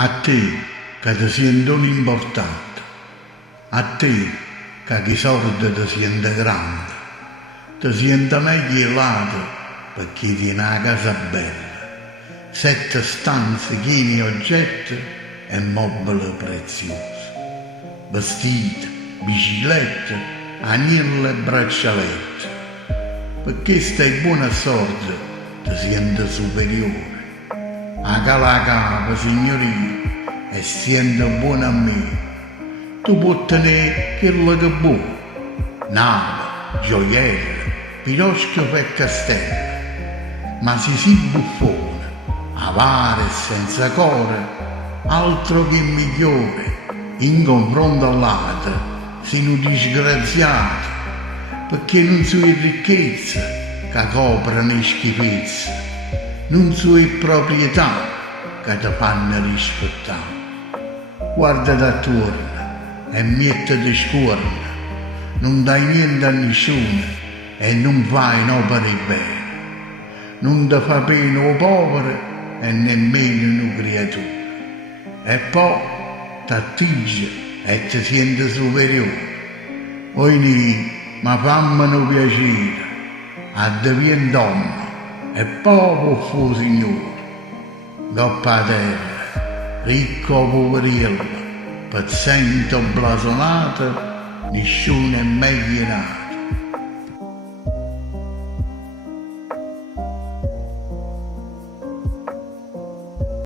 A te che ti sento importante, a te che i soldi ti sento grande, ti sento meglio lato perché tieni una casa bella, 7 stanze piene di oggetti e mobili preziosi, vestiti, biciclette, anelli e braccialetti. Perché stai buona sorte ti sento superiore. A cala capa, signoria, e sento buono a me. Tu puoi tenere quello che vuoi, nave, gioielli, piroschi e castelli. Ma se sei buffone, avare e senza cuore, altro che migliore, in confronto all'altro, sei un disgraziato, perché non sono ricchezza che coprono le schifezze, non sono proprietà che ti fanno rispettare. Guardati attorno e mettiti scorna, non dai niente a nessuno e non fai un'opera bene, non ti fa bene un povero e nemmeno una creatura. E poi ti attiggi e ti senti superiore. Ogni ma fammelo piacere, a diventare e poco fu Signore. Doppa terra, ricco o poverello, pezzente o blasonato, nessuno è meglio nato.